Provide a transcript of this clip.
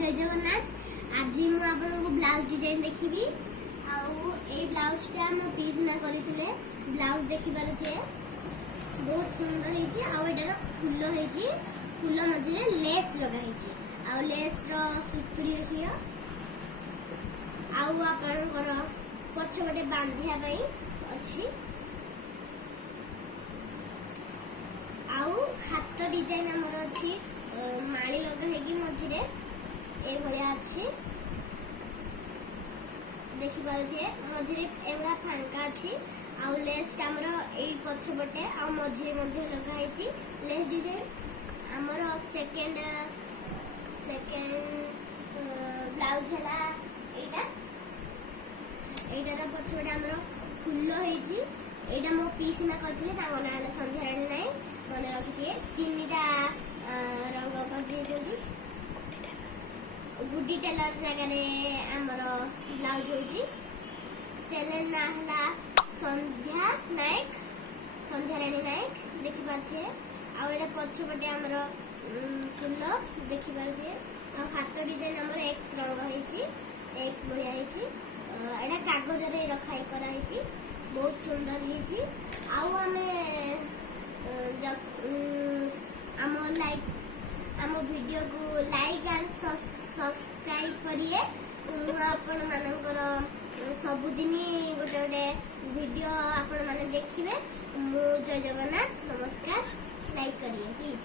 जय जगन्नाथ। आज मुझे आपको ब्लाउज डिजाइन देखी आउ ए ब्लाउज टा हम पीसना करथिले ब्लाउज देखि पारुथे बहुत सुंदर हिची आउ एटार फूल हिची फूल मझे लेस लगा हिची आउ लेस रो सुतरी अछि आउ आपनकर पछबटे बांधिया पई अछि आउ हाथ डिजाइन हमर अछि माली लगा हेगी मझे ए भलिया अछि देखि पारुथे मझे एवडा फांका अछि आउ लेस हमर ए पछबटे आउ मझे मध्य लगा हेची लेस डिजाइन हमर सेकंड ब्लाउज हला एटार पछबटे हमर फूल हेची एटा मो पीस ना करथिले ता नाला संध्या रानी नै मने रखिथिए तीनटा रंग कर दिए गुडी टेलर जगह आमर ब्लाउज होची चैनल ना हला संध्या नायक संध्या रानी नायक देखि पाथे आ एटा पछबटे हमर फूल देखि पाथे आ हाथ डिजाइन हमर एक्स रंग हेची एक्स बढ़िया हेची एटा कागज रे रखाई करा हेची बहुत सुंदर हेची आउ हमें आम लाइक आम वीडियो को लाइक एंड सब्सक्राइब करिए आपण मानकर सबुदिन गोटे गोटे वीडियो आपण माने देखिबे। जय जगन्नाथ नमस्कार लाइक करिए प्लीज।